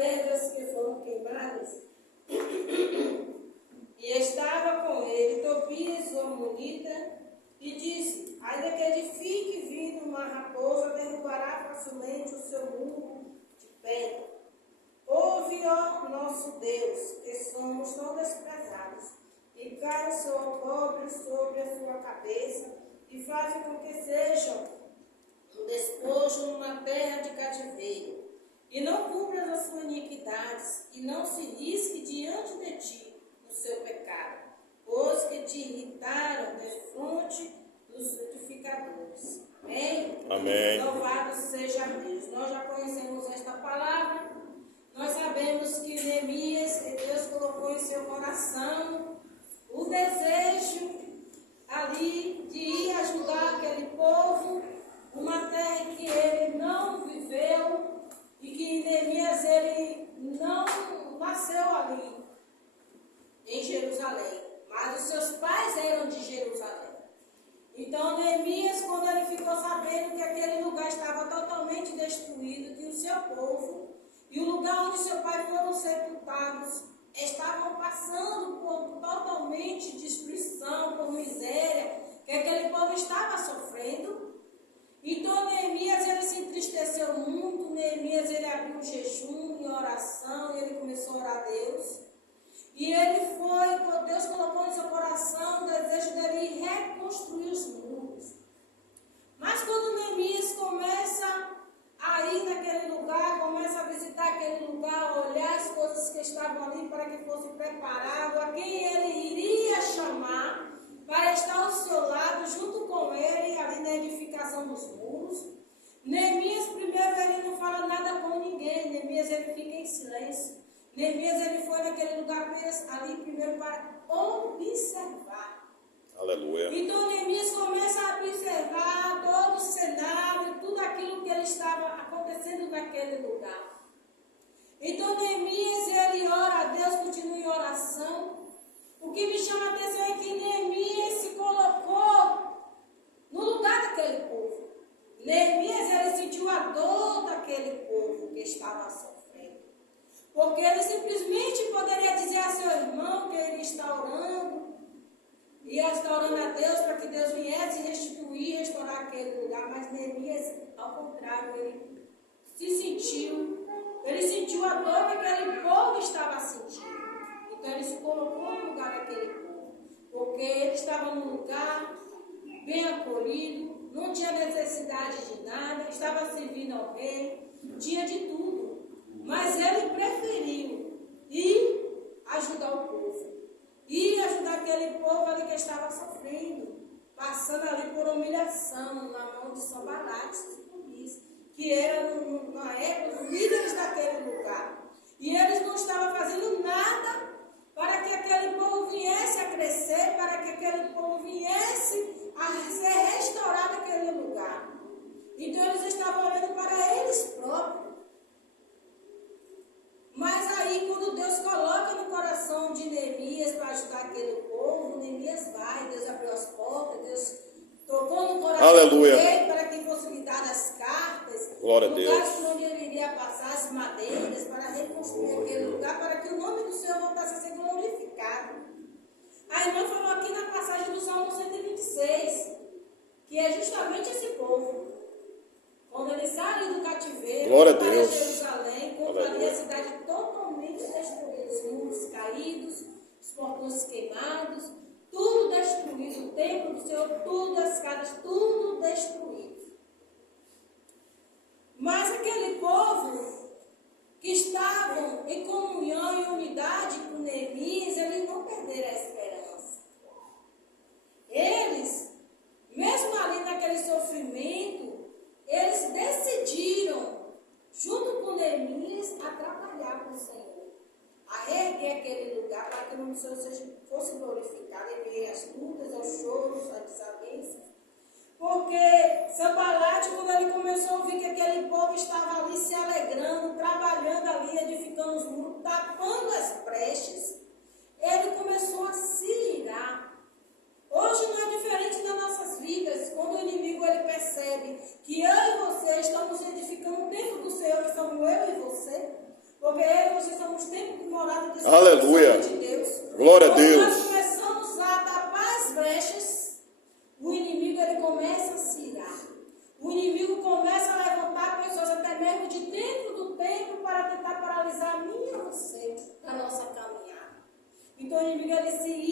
pedras que foram queimadas. E estava com ele Tobias, o amonita, e disse: ainda que edifique vindo uma raposa, derrubará facilmente o seu muro de pedra. Ouve, ó nosso Deus, que somos tão desprezados, e cai o seu opróbrio sobre a sua cabeça, e faz com que sejam um despojo numa terra de cativeiro. E não cubras as suas iniquidades, e não se risque diante de ti o seu pecado, pois que te irritaram defronte dos edificadores. Amém? Amém. Louvado seja Deus. Nós já conhecemos esta palavra. Nós sabemos que Neemias, Deus colocou em seu coração o desejo ali de ir ajudar aquele povo, uma terra que ele não viveu e que Neemias ele não nasceu ali em Jerusalém, mas os seus pais eram de Jerusalém. Então Neemias, quando ele ficou sabendo que aquele lugar estava totalmente destruído, que o seu povo e o lugar onde seu pai foram sepultados estavam passando por totalmente destruição, por miséria, que aquele povo estava sofrendo. Então Neemias ele se entristeceu muito. Neemias ele abriu um jejum e oração, e ele começou a orar a Deus. E ele foi, Deus colocou em seu coração o desejo dele reconstruir os muros. Mas quando Neemias começa a ir naquele lugar, começa a visitar aquele lugar, a olhar as coisas que estavam ali para que fosse preparado, a quem ele iria chamar para estar ao seu lado, junto com ele, ali na edificação dos muros. Neemias, primeiro, ele não fala nada com ninguém. Neemias, ele fica em silêncio. Neemias, ele foi naquele lugar ali primeiro para observar. Aleluia. Então Neemias começa a observar todo o cenário, tudo aquilo que ele estava acontecendo naquele lugar. Então Neemias, ele ora a Deus, continua em oração. O que me chama a atenção é que Neemias se colocou no lugar daquele povo. Neemias, ele sentiu a dor daquele povo que estava sofrendo. Porque ele simplesmente poderia dizer a seu irmão que ele está orando, e está orando a Deus para que Deus viesse restituir, restaurar aquele lugar. Mas Neemias, ao contrário, ele sentiu a dor que aquele povo estava sentindo. Então ele se colocou no lugar daquele povo, porque ele estava num lugar bem acolhido, não tinha necessidade de nada, estava servindo ao rei, tinha de tudo. Mas ele preferiu ir ajudar o povo. E ajudar aquele povo ali que estava sofrendo, passando ali por humilhação na mão de Sanbalate e Tobias, que eram, na época, os líderes daquele lugar. E eles não estavam fazendo nada para que aquele povo viesse a crescer, para que aquele povo viesse a ser restaurado aquele lugar. Então eles estavam olhando para eles próprios. Mas aí, quando Deus coloca no coração de Neemias para ajudar aquele povo, Neemias vai, Deus abriu as portas, Deus tocou no coração dele para que fossem lhe dadas as cartas, lugares por onde ele iria passar, as madeiras, para reconstruir aquele lugar, para que o nome do Senhor voltasse a ser glorificado. A irmã falou aqui na passagem do Salmo 126, que é justamente esse povo. Quando ele sai do cativeiro, para Jerusalém, encontraria a cidade totalmente destruída, os muros caídos, os portões queimados, tudo destruído, o templo do Senhor, tudo, as casas, tudo destruído. Mas aquele povo que estavam em comunhão e unidade com Neemias, eles não perderam a esperança. Eles, mesmo ali naquele sofrimento, eles decidiram, junto com Neemias, a trabalhar com o Senhor, a reerguer aquele lugar para que o nome do Senhor fosse glorificado em meio às lutas, aos choros, às desavenças. Porque Sanbalate, quando ele começou a ouvir que aquele povo estava ali se alegrando, trabalhando ali, edificando os muros, tapando as brechas, ele começou a se irar. Hoje não é diferente das nossas vidas, quando o inimigo ele percebe que eu e você estamos edificando o templo do Senhor, que somos eu e você, porque morada do Aleluia. Espírito Santo de Deus. Glória a Quando Deus. nós começamos a tapar as brechas, o inimigo ele começa a se irar. O inimigo começa a levantar pessoas até mesmo de dentro do templo para tentar paralisar a minha e você na nossa caminhada. Então o inimigo ele se ira.